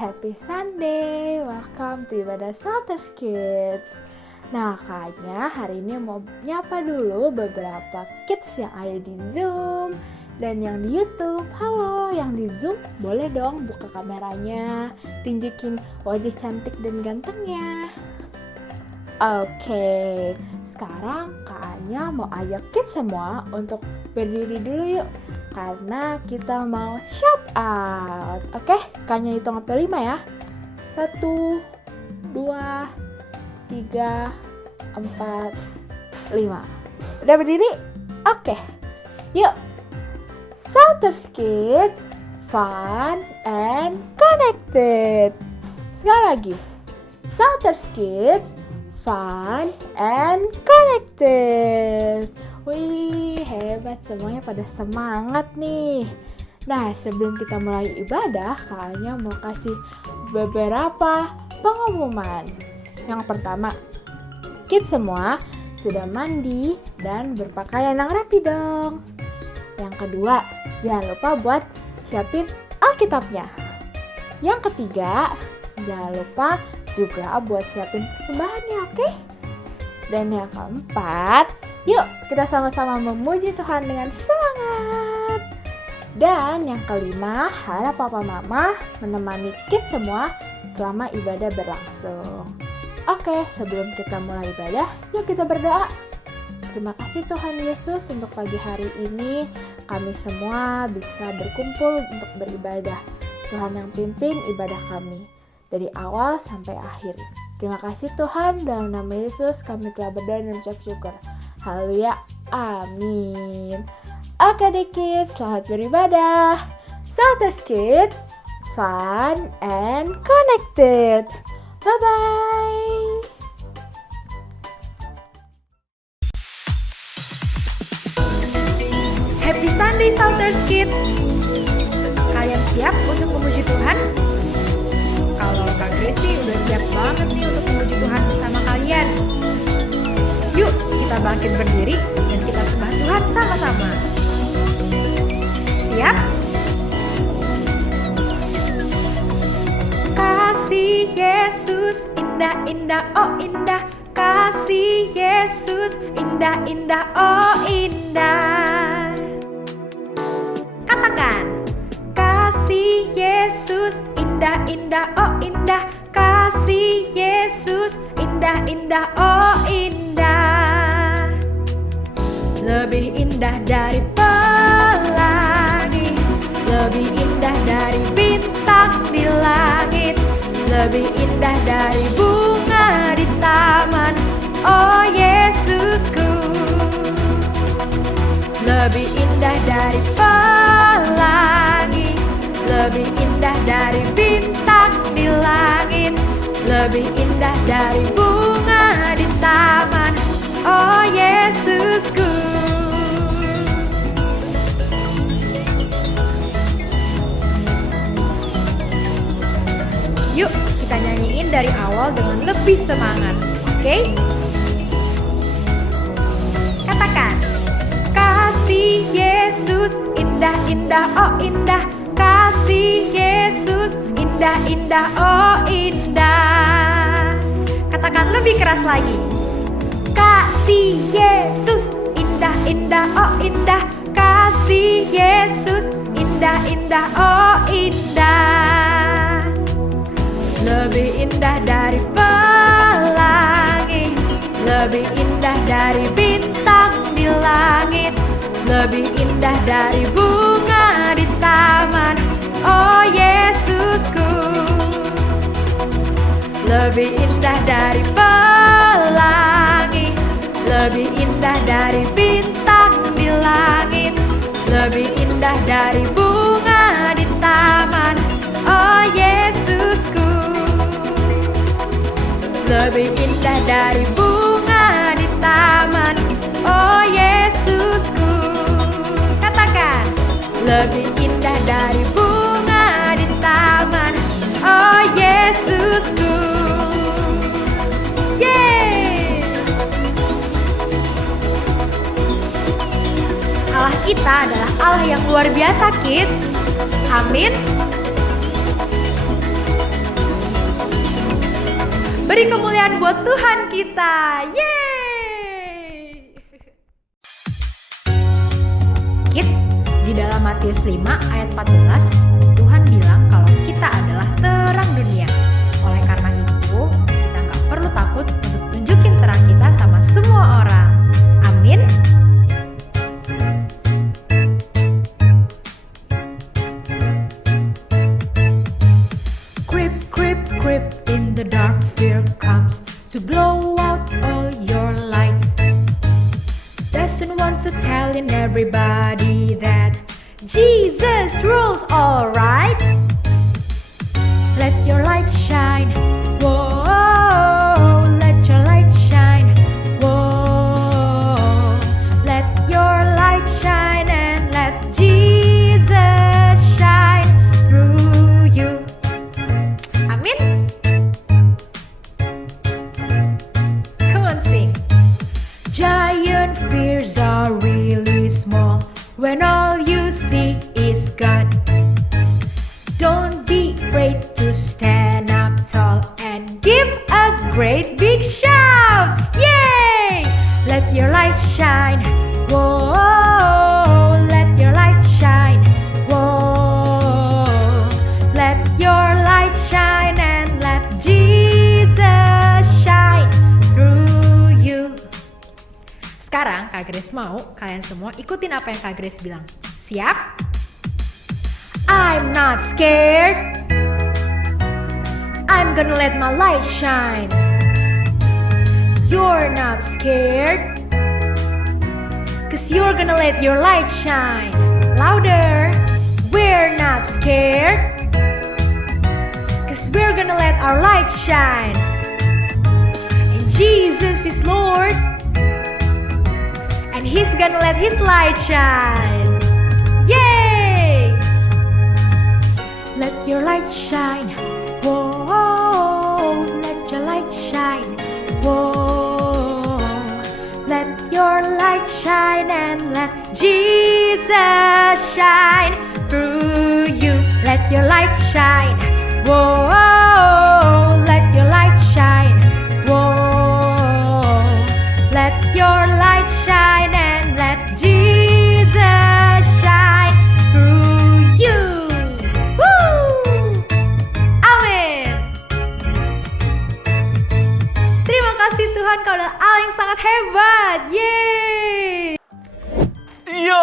happy Sunday. Welcome to Ibadah Salters Kids. Nah, kayaknya hari ini mau nyapa dulu beberapa kids yang ada di Zoom dan yang di YouTube. Halo, yang di Zoom boleh dong buka kameranya, tunjukin wajah cantik dan gantengnya. Oke, sekarang Kakaknya mau ajak kids semua untuk berdiri dulu yuk, karena kita mau shout out. Oke, Kakaknya hitung sampai 5 ya. 1, 2, 3, 4, 5. Udah berdiri? Oke, yuk. Salters Kids, fun and connected. Sekali lagi. Salters Kids, fun and connected. Wih, hebat, semuanya pada semangat nih. Nah, sebelum kita mulai ibadah, Kakaknya mau kasih beberapa pengumuman. Yang pertama, kids semua sudah mandi dan berpakaian yang rapi dong. Yang kedua, jangan lupa buat siapin Alkitabnya. Yang ketiga, jangan lupa juga buat siapin persembahannya, oke? Dan yang keempat, yuk kita sama-sama memuji Tuhan dengan semangat. Dan yang kelima, harap papa mama menemani kids semua selama ibadah berlangsung. Oke, sebelum kita mulai ibadah, yuk kita berdoa. Terima kasih Tuhan Yesus untuk pagi hari ini kami semua bisa berkumpul untuk beribadah. Tuhan yang pimpin ibadah kami dari awal sampai akhir. Terima kasih Tuhan, dalam nama Yesus kami telah berdoa dan mengucap syukur. Haleluya, amin. Oke deh kids, selamat beribadah. Salters Kids, fun and connected. Bye-bye. Happy Sunday Salters Kids. Kalian siap untuk memuji Tuhan? Kalau Kak Gracie udah siap banget nih untuk memuji Tuhan bersama kalian. Yuk kita bangkit berdiri dan kita sembah Tuhan sama-sama. Siap? Kasih Yesus indah-indah, oh indah. Kasih Yesus indah-indah, oh indah. Katakan, kasih Yesus indah-indah, oh indah. Kasih Yesus indah-indah, oh indah. Lebih indah dari pelangi, lebih indah dari bintang di langit, lebih indah dari bunga di taman, oh Yesusku. Lebih indah dari pelangi, lebih indah dari bintang di langit, lebih indah dari bunga di taman, oh Yesusku. Yuk kita nyanyiin dari awal dengan lebih semangat, oke? Katakan, kasih Yesus indah-indah, oh indah. Kasih Yesus indah-indah, oh indah. Katakan lebih keras lagi. Kasih Yesus indah-indah, oh indah. Kasih Yesus indah-indah, oh indah. Lebih indah dari pelangi, lebih indah dari bintang di langit, lebih indah dari bunga di taman, oh Yesusku. Lebih indah dari pelangi, lebih indah dari bintang di langit, lebih indah dari bunga di taman, oh Yesusku. Lebih indah dari bunga di taman, oh Yesusku. Katakan, lebih indah dari bunga di taman, oh Yesusku. Yeay! Allah kita adalah Allah yang luar biasa, kids. Amin. Beri kemuliaan buat Tuhan kita. Yeay! Kids, di dalam Matius 5 ayat 14, Tuhan bilang kalau kita adalah terang dunia. Oleh karena itu, kita nggak perlu takut untuk tunjukin terang kita sama semua orang. Amin. Creep, creep, creep in the dark, fear comes to blow out all your lights. Doesn't want to telling everybody that Jesus rules, alright. Let your light shine, whoa. Let your light shine, whoa. Let your light shine and let Jesus shine through you. Amin. Come on, sing. Giant fears are really small when all you see is God. Don't be afraid to stand up tall and give a great big shout. Yay! Let your light shine. Whoa, let your light shine. Whoa, let your light shine and let Jesus shine through you. Sekarang Kak Grace mau kalian semua ikutin apa yang Kak Grace bilang. Siap? I'm not scared. I'm gonna let my light shine. You're not scared, 'cause you're gonna let your light shine. Louder. We're not scared, 'cause we're gonna let our light shine. And Jesus is Lord, and He's gonna let His light shine. Yay! Let your light shine. Whoa, let your light shine. Whoa, let your light shine and let Jesus shine through you. Let your light shine. Whoa, let your light shine. Whoa, let your light shine and let Jesus shine through you. Woo! Amin. Terima kasih Tuhan, Kau adalah Allah yang sangat hebat. Yeay! Yo.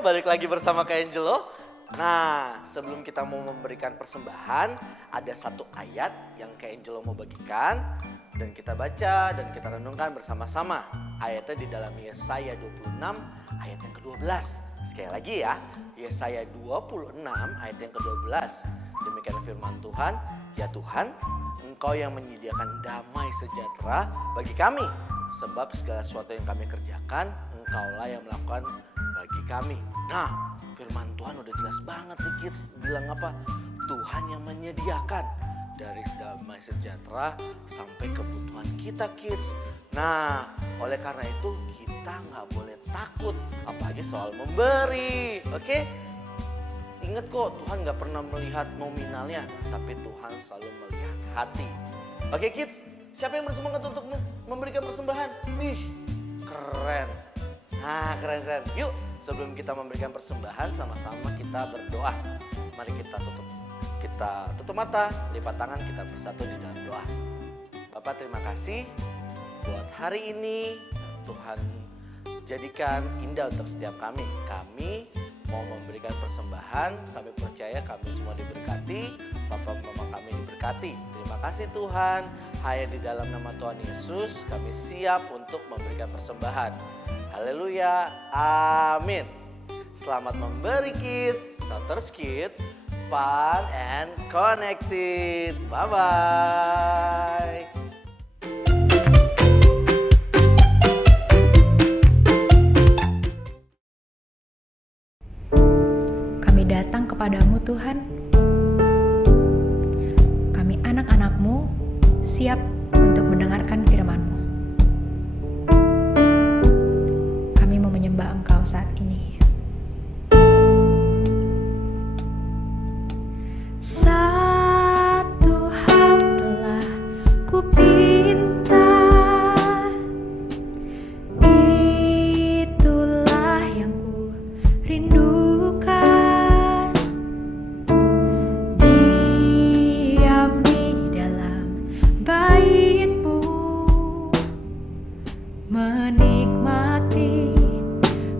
Balik lagi bersama Kak Angelo. Nah, sebelum kita mau memberikan persembahan, ada satu ayat yang Kak Angelo mau bagikan dan kita baca dan kita renungkan bersama-sama. Ayatnya di dalam Yesaya 26 ayat yang ke-12. Sekali lagi ya, Yesaya 26 ayat yang ke-12. Demikian firman Tuhan, ya Tuhan, Engkau yang menyediakan damai sejahtera bagi kami. Sebab segala sesuatu yang kami kerjakan, Engkaulah yang melakukan bagi kami. Nah, firman Tuhan udah jelas banget nih kids. Bilang apa? Tuhan yang menyediakan dari damai sejahtera sampai kebutuhan kita kids. Nah, oleh karena itu kita nggak boleh takut. Apalagi soal memberi. Oke? Ingat kok, Tuhan nggak pernah melihat nominalnya. Tapi Tuhan selalu melihat hati. Oke kids, siapa yang bersemangat untuk memberikan persembahan? Wih, keren. Nah, keren. Yuk, sebelum kita memberikan persembahan, sama-sama kita berdoa. Mari kita tutup mata, lipat tangan, kita bersatu di dalam doa. Bapak, terima kasih buat hari ini. Tuhan jadikan indah untuk setiap kami. Kami mau memberikan persembahan, kami percaya kami semua diberkati, Bapak Mama kami diberkati. Terima kasih Tuhan, hanya di dalam nama Tuhan Yesus kami siap untuk memberikan persembahan. Haleluya, amin. Selamat memberi kids, Shouters Kids, fun and connected. Bye-bye. Kami datang kepadamu Tuhan. Kami anak-anak-Mu siap untuk mendengarkan firman-Mu. Kami mau menyembah Engkau saat ini. Satu hal telah pinta. Itulah yang ku rindukan, diam di dalam bait-Mu, menikmati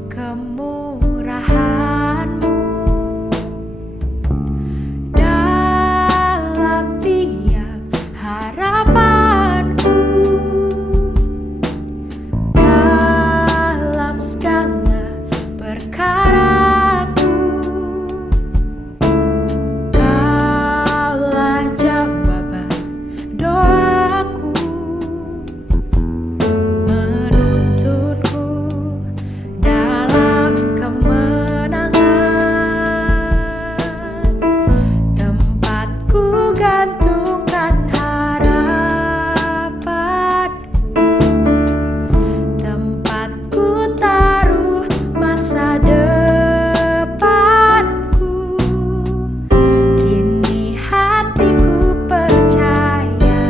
kemurahan-Mu. Dalam tiap harapanku, dalam segala perkaraku, Kaulah jawaban doaku, menuntunku dalam kemenangan. Tempatku gantungkan harapanku, tempatku taruh masa depanku. Kini hatiku percaya,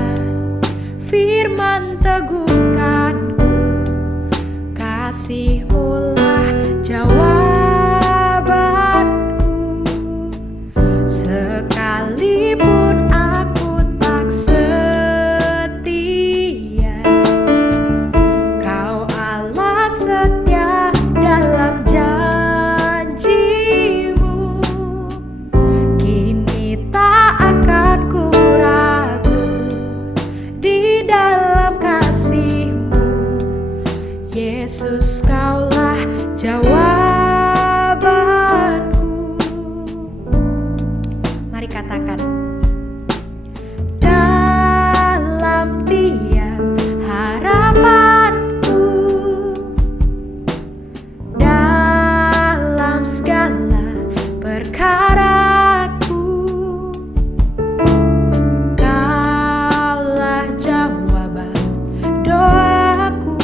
firman teguhkanku, kasih-Mu lah jawabanku. Sekalipun aku tak setia, Kau Allah setia dalam janji-Mu. Kini tak akan ku ragu di dalam kasih-Mu. Yesus, Kaulah jawabanku. Mari katakan. Dalam tiap harapanku, dalam segala perkaraku, Kaulah jawaban doaku,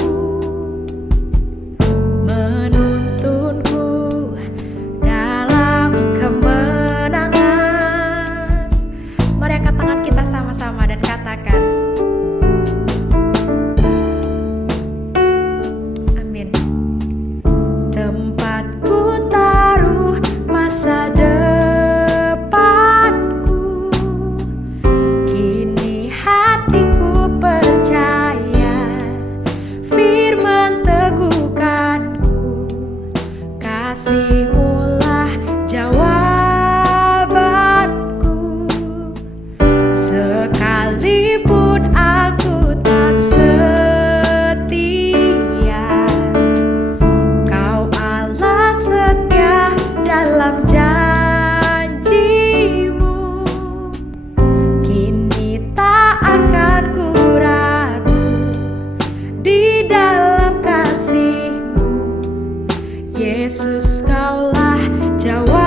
menuntunku dalam kemenangan. Mari angkat tangan kita sama-sama dan katakan, amin. Tempatku taruh masa depanku, kini hatiku percaya, firman teguhkanku, kasih-Mu lah jawabanku. Sekalipun aku tak setia, Kau Allah setia dalam janji-Mu. Kini tak akan ku ragu di dalam kasih-Mu. Yesus, Kaulah jawabanku.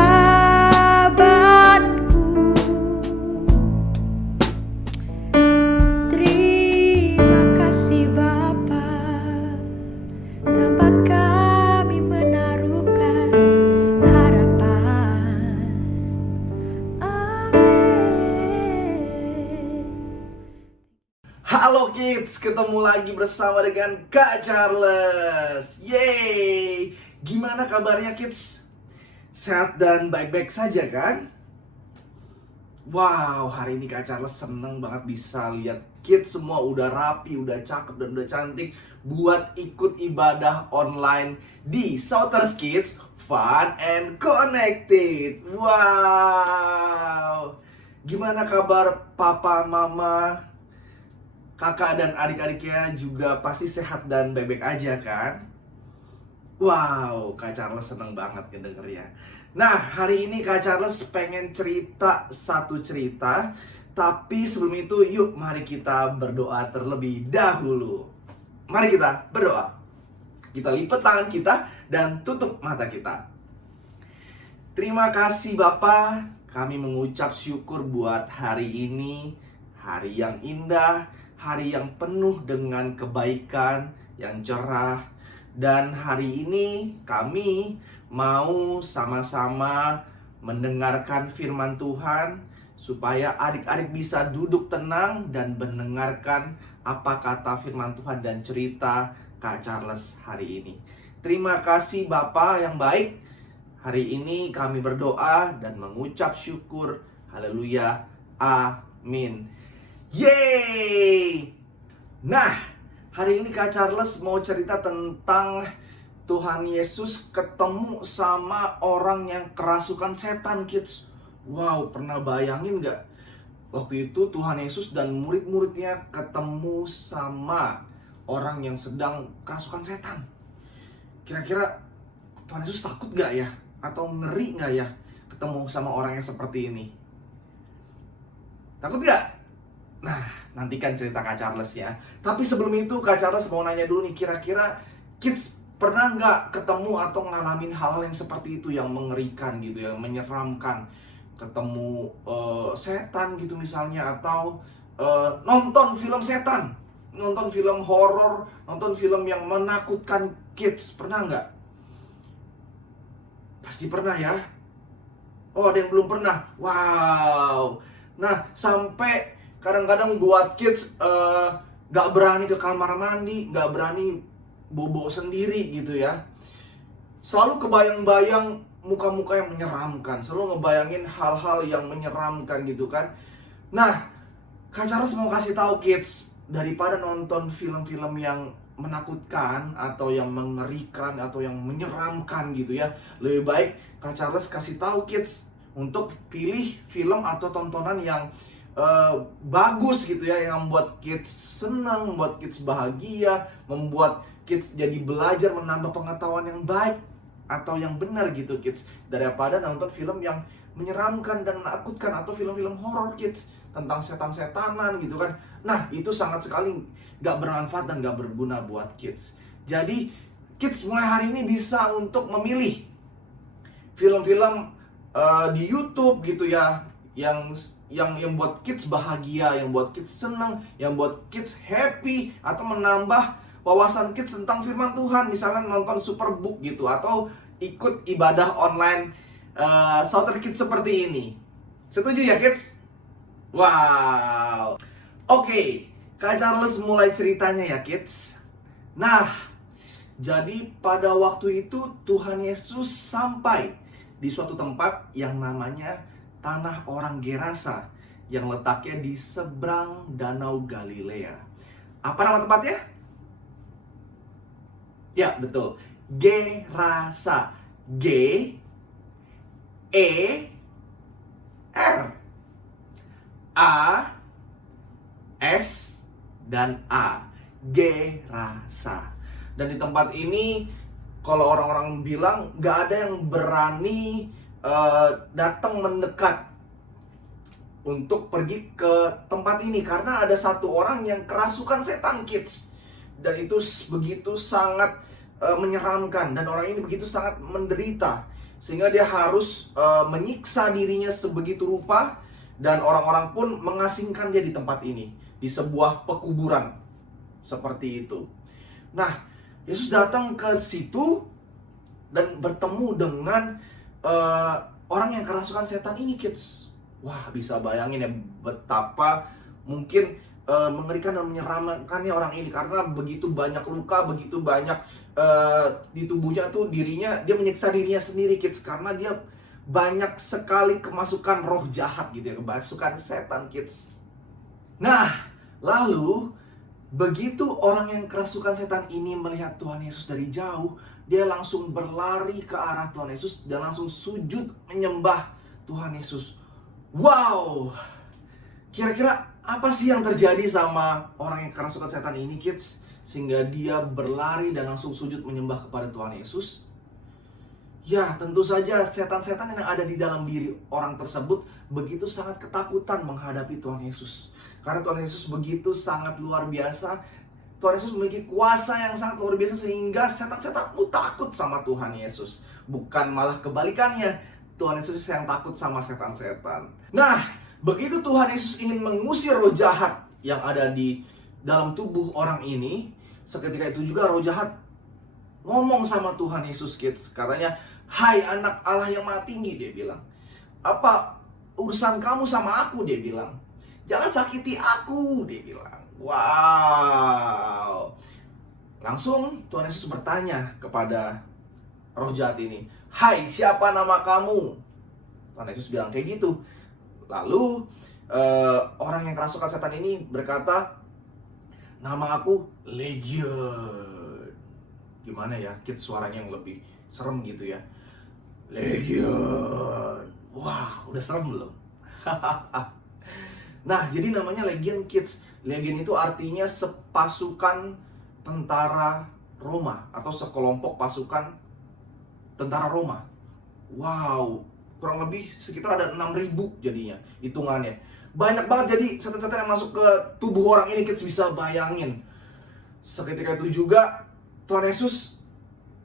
Terima kasih Bapa, tempat kami menaruhkan harapan. Amin. Halo kids, ketemu lagi bersama dengan Kak Charles. Yeay, gimana kabarnya kids? Sehat dan baik-baik saja kan? Wow, hari ini Kak Charles seneng banget bisa lihat kids semua udah rapi, udah cakep, dan udah cantik buat ikut ibadah online di Souters Kids Fun and Connected. Wow, gimana kabar papa, mama, kakak dan adik-adiknya juga pasti sehat dan baik-baik aja kan? Wow, Kak Charles seneng banget ngedengernya. Nah, hari ini Kak Charles pengen cerita satu cerita. Tapi sebelum itu, yuk mari kita berdoa terlebih dahulu. Mari kita berdoa. Kita lipat tangan kita dan tutup mata kita. Terima kasih Bapa, kami mengucap syukur buat hari ini. Hari yang indah, hari yang penuh dengan kebaikan, yang cerah. Dan hari ini kami mau sama-sama mendengarkan firman Tuhan supaya adik-adik bisa duduk tenang dan mendengarkan apa kata firman Tuhan dan cerita Kak Charles hari ini. Terima kasih Bapak yang baik. Hari ini kami berdoa dan mengucap syukur. Haleluya. Amin. Yeay! Nah, hari ini Kak Charles mau cerita tentang Tuhan Yesus ketemu sama orang yang kerasukan setan, kids. Wow, pernah bayangin gak? Waktu itu Tuhan Yesus dan murid-muridnya ketemu sama orang yang sedang kerasukan setan. Kira-kira Tuhan Yesus takut gak ya? Atau ngeri gak ya ketemu sama orang yang seperti ini? Takut gak? Nah, nantikan cerita Kak Charles ya. Tapi sebelum itu Kak Charles mau nanya dulu nih, kira-kira kids pernah nggak ketemu atau ngalamin hal-hal yang seperti itu, yang mengerikan gitu, yang menyeramkan? Ketemu setan gitu misalnya, atau nonton film setan, nonton film horor, nonton film yang menakutkan kids, pernah nggak? Pasti pernah ya. Oh, ada yang belum pernah. Wow. Nah, sampai kadang-kadang buat kids nggak berani ke kamar mandi, nggak berani bobo sendiri gitu ya. Selalu kebayang-bayang muka-muka yang menyeramkan, selalu ngebayangin hal-hal yang menyeramkan gitu kan. Nah, Kak Charles mau kasih tahu kids, daripada nonton film-film yang menakutkan atau yang mengerikan atau yang menyeramkan gitu ya, lebih baik Kak Charles kasih tahu kids untuk pilih film atau tontonan yang bagus gitu ya, yang membuat kids senang, membuat kids bahagia, membuat kids jadi belajar, menambah pengetahuan yang baik atau yang benar gitu kids, daripada nonton film yang menyeramkan dan menakutkan atau film-film horor kids tentang setan-setanan gitu kan. Nah, itu sangat sekali gak bermanfaat dan gak berguna buat kids. Jadi kids mulai hari ini bisa untuk memilih film-film di YouTube gitu ya, yang buat kids bahagia, yang buat kids senang, yang buat kids happy, atau menambah wawasan kids tentang firman Tuhan. Misalnya nonton Superbook gitu, atau ikut ibadah online Sauter Kids seperti ini. Setuju ya kids? Wow. Oke, Kak Charles mulai ceritanya ya kids. Nah, jadi pada waktu itu Tuhan Yesus sampai di suatu tempat yang namanya Tanah Orang Gerasa, yang letaknya di seberang Danau Galilea. Apa nama tempatnya? Ya, betul. Gerasa. G E R A S dan A. Gerasa. Dan di tempat ini, kalau orang-orang bilang, gak ada yang berani datang mendekat untuk pergi ke tempat ini, karena ada satu orang yang kerasukan setan kids. Dan itu begitu sangat menyeramkan, dan orang ini begitu sangat menderita, sehingga dia harus menyiksa dirinya sebegitu rupa, dan orang-orang pun mengasingkan dia di tempat ini, di sebuah pekuburan seperti itu. Nah, Yesus datang ke situ dan bertemu dengan orang yang kerasukan setan ini kids. Wah, bisa bayangin ya betapa mungkin mengerikan dan menyeramkannya orang ini, karena begitu banyak luka, begitu banyak di tubuhnya tuh, dirinya, dia menyiksa dirinya sendiri kids, karena dia banyak sekali kemasukan roh jahat gitu ya, kemasukan setan kids. Nah, lalu begitu orang yang kerasukan setan ini melihat Tuhan Yesus dari jauh, dia langsung berlari ke arah Tuhan Yesus dan langsung sujud menyembah Tuhan Yesus. Wow, kira-kira apa sih yang terjadi sama orang yang kerasukan setan ini kids, sehingga dia berlari dan langsung sujud menyembah kepada Tuhan Yesus? Ya, tentu saja setan-setan yang ada di dalam diri orang tersebut begitu sangat ketakutan menghadapi Tuhan Yesus. Karena Tuhan Yesus begitu sangat luar biasa. Tuhan Yesus memiliki kuasa yang sangat luar biasa, sehingga setan-setan pun takut sama Tuhan Yesus. Bukan malah kebalikannya, Tuhan Yesus yang takut sama setan-setan. Nah, begitu Tuhan Yesus ingin mengusir roh jahat yang ada di dalam tubuh orang ini, seketika itu juga roh jahat ngomong sama Tuhan Yesus kids. Katanya, "Hai anak Allah yang maha tinggi," dia bilang, "apa urusan kamu sama aku, dia bilang. Jangan sakiti aku, dia bilang. Wow. Langsung Tuhan Yesus bertanya kepada roh jahat ini, hai, siapa nama kamu? Tuhan Yesus bilang kayak gitu. Lalu orang yang kerasukan setan ini berkata, nama aku Legion. Gimana ya, kids, suaranya yang lebih serem gitu ya. Legion. Wah, udah serem belum? Nah, jadi namanya Legion, kids. Legion itu artinya sepasukan tentara Roma atau sekelompok pasukan tentara Roma. Wow, kurang lebih sekitar ada 6.000 jadinya hitungannya. Banyak banget, jadi setan-setan yang masuk ke tubuh orang ini, kita bisa bayangin. Seketika itu juga Tuhan Yesus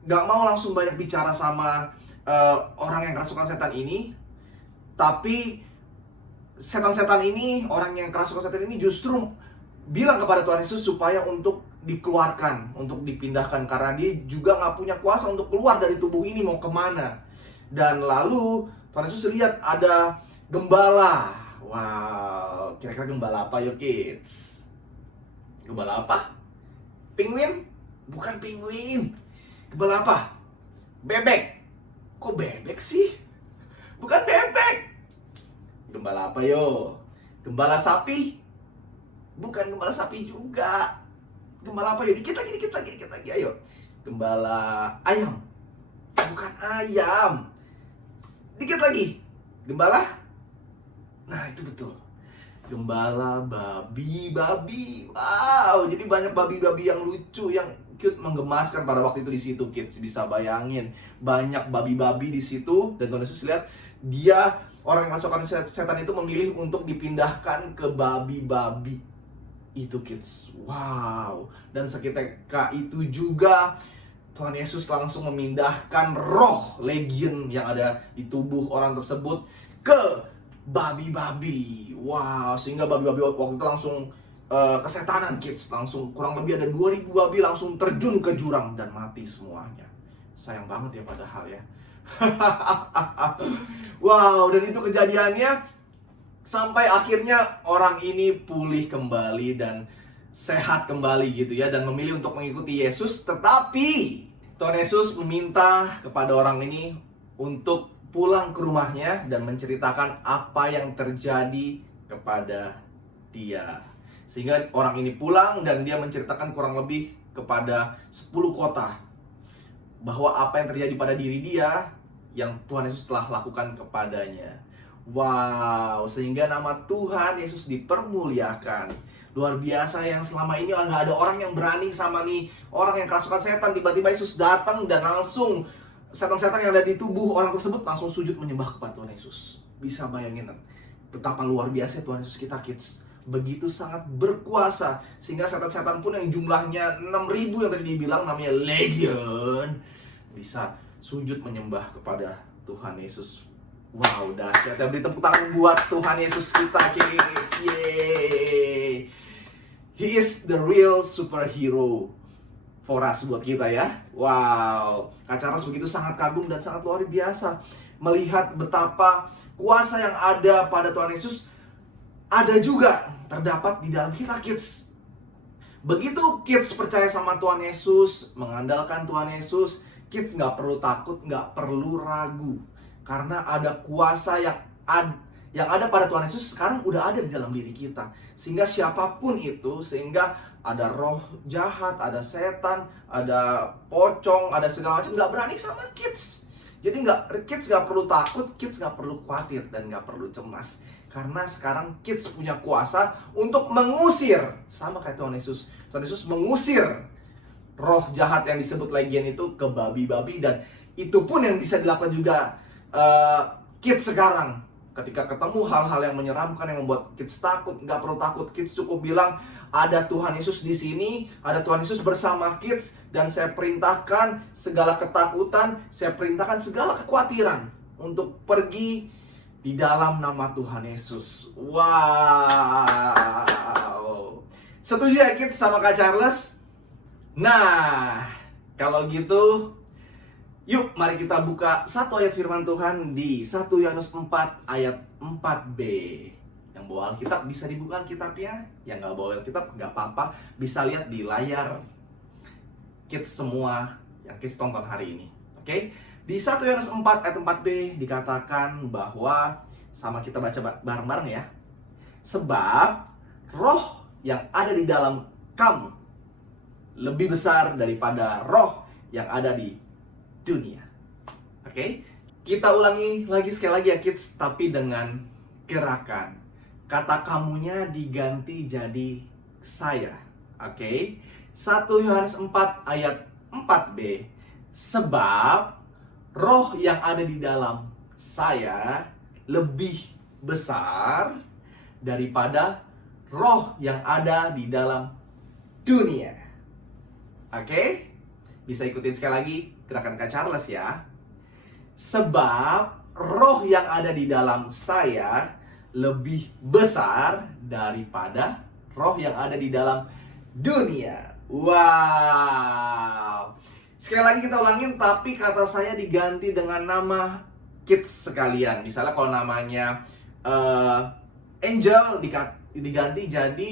gak mau langsung banyak bicara sama orang yang kerasukan setan ini. Tapi setan-setan ini, orang yang kerasukan setan ini justru bilang kepada Tuhan Yesus supaya untuk dikeluarkan, untuk dipindahkan, karena dia juga gak punya kuasa untuk keluar dari tubuh ini mau kemana. Dan lalu Tuhan Yesus lihat ada gembala. Wow, kira-kira gembala apa yuk, kids? Gembala apa? Penguin? Bukan penguin. Gembala apa? Bebek. Kok bebek sih? Bukan bebek. Gembala apa yo? Gembala sapi? Bukan gembala sapi juga. Gembala apa yo? Dikit lagi, ayo. Gembala ayam? Bukan ayam. Dikit lagi. Gembala? Nah, itu betul. Gembala babi. Wow, jadi banyak babi-babi yang lucu, yang cute, menggemaskan pada waktu itu di situ, kids. Bisa bayangin, banyak babi-babi di situ. Dan Tuhan Yesus lihat, dia, orang yang masukkan setan itu memilih untuk dipindahkan ke babi-babi itu, kids. Wow. Dan seketika itu juga Tuhan Yesus langsung memindahkan roh Legion yang ada di tubuh orang tersebut ke babi-babi. Wow, sehingga babi-babi waktu itu langsung kesetanan, kids. Langsung kurang lebih ada 2.000 babi langsung terjun ke jurang dan mati semuanya. Sayang banget ya padahal ya. Wow, dan itu kejadiannya sampai akhirnya orang ini pulih kembali dan sehat kembali gitu ya, dan memilih untuk mengikuti Yesus. Tetapi Tuhan Yesus meminta kepada orang ini untuk pulang ke rumahnya dan menceritakan apa yang terjadi kepada dia. Sehingga orang ini pulang dan dia menceritakan kurang lebih kepada 10 kota bahwa apa yang terjadi pada diri dia yang Tuhan Yesus telah lakukan kepadanya. Wow, sehingga nama Tuhan Yesus dipermuliakan. Luar biasa, yang selama ini nggak ada orang yang berani sama nih orang yang kerasukan setan. Tiba-tiba Yesus datang dan langsung setan-setan yang ada di tubuh orang tersebut langsung sujud menyembah kepada Tuhan Yesus. Bisa bayangin betapa luar biasa Tuhan Yesus kita, kids. Begitu sangat berkuasa, sehingga setan-setan pun yang jumlahnya 6.000 yang tadi dibilang namanya Legion, bisa sujud menyembah kepada Tuhan Yesus. Wow, dahsyat ya. Beri tepuk tangan buat Tuhan Yesus kita, kids. Yeay. He is the real superhero for us, buat kita ya. Wow, Kak Charles begitu sangat kagum dan sangat luar biasa melihat betapa kuasa yang ada pada Tuhan Yesus ada juga terdapat di dalam kita, kids. Begitu kids percaya sama Tuhan Yesus, mengandalkan Tuhan Yesus, kids gak perlu takut, gak perlu ragu. Karena ada kuasa yang ada pada Tuhan Yesus sekarang udah ada di dalam diri kita. Sehingga siapapun itu, sehingga ada roh jahat, ada setan, ada pocong, ada segala macam, gak berani sama kids. Jadi kids gak perlu takut, kids gak perlu khawatir, dan gak perlu cemas. Karena sekarang kids punya kuasa untuk mengusir, sama kayak Tuhan Yesus. Tuhan Yesus mengusir roh jahat yang disebut Legion itu ke babi-babi. Dan itu pun yang bisa dilakukan juga kids sekarang. Ketika ketemu hal-hal yang menyeramkan yang membuat kids takut, nggak perlu takut. Kids cukup bilang, ada Tuhan Yesus di sini, ada Tuhan Yesus bersama kids, dan saya perintahkan segala ketakutan, saya perintahkan segala kekhawatiran untuk pergi di dalam nama Tuhan Yesus. Wow. Setuju ya kids sama Kak Charles? Nah, kalau gitu, yuk mari kita buka satu ayat firman Tuhan di 1 Yohanes 4 ayat 4 4B. Yang bawa Alkitab bisa dibuka Alkitabnya, yang nggak bawa Alkitab nggak apa-apa, bisa lihat di layar kids semua yang kids tonton hari ini. Oke? Di 1 Yohanes 4 ayat 4B dikatakan bahwa, sama kita baca bareng-bareng ya. Sebab roh yang ada di dalam kamu lebih besar daripada roh yang ada di dunia. Oke? Kita ulangi lagi sekali lagi ya kids, tapi dengan gerakan. Kata kamunya diganti jadi saya. Oke? 1 Yohanes 4 ayat 4B. Sebab roh yang ada di dalam saya lebih besar daripada roh yang ada di dalam dunia. Oke? Bisa ikutin sekali lagi gerakan Kak Charles ya. Sebab roh yang ada di dalam saya lebih besar daripada roh yang ada di dalam dunia. Wow. Sekali lagi kita ulangin, tapi kata saya diganti dengan nama kids sekalian. Misalnya kalau namanya Angel diganti jadi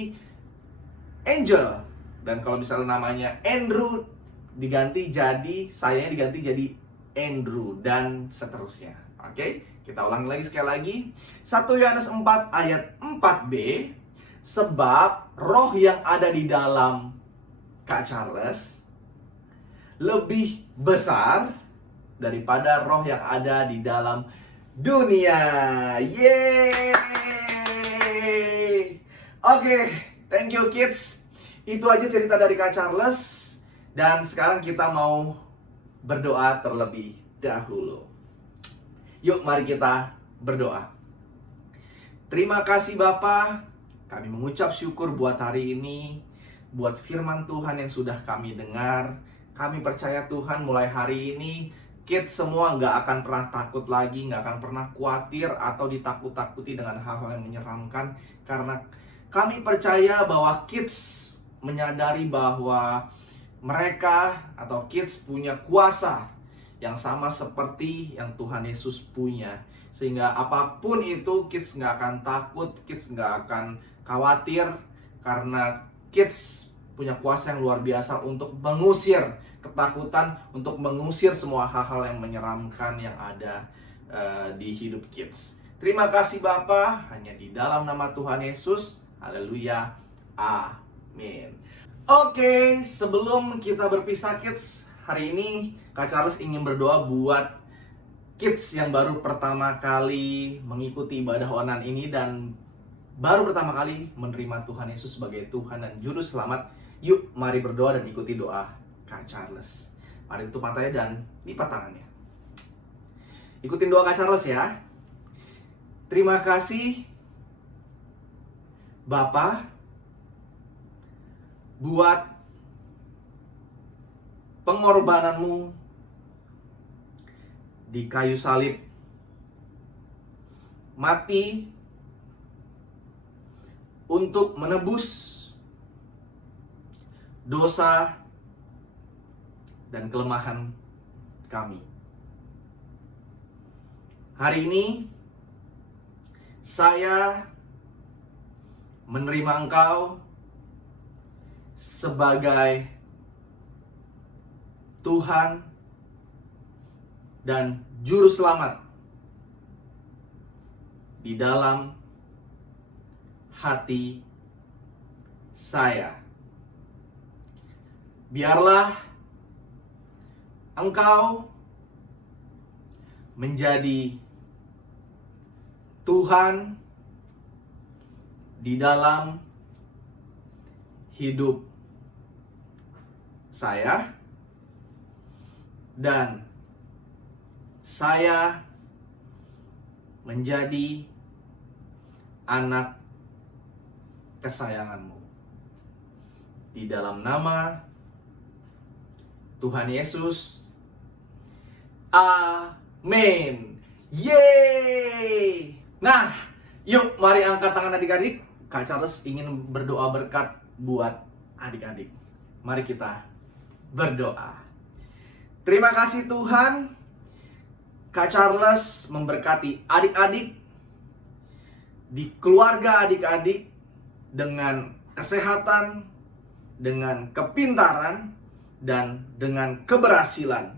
Angel. Dan kalau misalnya namanya Andrew diganti jadi, sayanya diganti jadi Andrew, dan seterusnya. Oke, kita ulangi lagi sekali lagi. 1 Yohanes 4 ayat 4B. Sebab roh yang ada di dalam Kak Charles lebih besar daripada roh yang ada di dalam dunia. Yeay! Oke, thank you kids. Itu aja cerita dari Kak Charles. Dan sekarang kita mau berdoa terlebih dahulu. Yuk mari kita berdoa. Terima kasih Bapa, kami mengucap syukur buat hari ini, buat firman Tuhan yang sudah kami dengar. Kami percaya Tuhan mulai hari ini kids semua nggak akan pernah takut lagi, nggak akan pernah khawatir atau ditakut-takuti dengan hal-hal yang menyeramkan. Karena kami percaya bahwa kids menyadari bahwa mereka atau kids punya kuasa yang sama seperti yang Tuhan Yesus punya. Sehingga apapun itu kids nggak akan takut, kids nggak akan khawatir. Karena kids punya kuasa yang luar biasa untuk mengusir ketakutan, untuk mengusir semua hal-hal yang menyeramkan yang ada di hidup kids. Terima kasih Bapa, hanya di dalam nama Tuhan Yesus. Haleluya. Amin. Oke, sebelum kita berpisah kids, hari ini Kak Charles ingin berdoa buat kids yang baru pertama kali mengikuti ibadah online ini dan baru pertama kali menerima Tuhan Yesus sebagai Tuhan dan Juru Selamat. Yuk, mari berdoa dan ikuti doa Kak Charles. Mari tutup matanya dan lipat tangannya. Ikutin doa Kak Charles ya. Terima kasih Bapa buat pengorbananmu di kayu salib, mati untuk menebus dosa dan kelemahan kami. Hari ini saya menerima Engkau sebagai Tuhan dan Juru Selamat di dalam hati saya. Biarlah Engkau menjadi Tuhan di dalam hidup saya, dan saya menjadi anak kesayanganmu. Di dalam nama Tuhan Yesus. Amin. Yeay. Nah, yuk mari angkat tangan adik-adik. Kak Charles ingin berdoa berkat buat adik-adik. Mari kita berdoa. Terima kasih Tuhan. Kak Charles memberkati adik-adik di keluarga adik-adik dengan kesehatan, dengan kepintaran, dan dengan keberhasilan.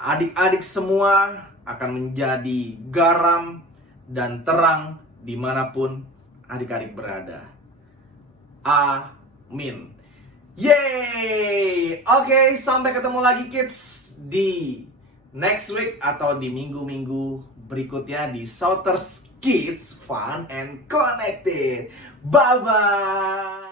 Adik-adik semua akan menjadi garam dan terang dimanapun adik-adik berada. Amin. Yeay! Oke, sampai ketemu lagi kids di next week atau di minggu-minggu berikutnya di Shouters Kids Fun and Connected. Bye-bye!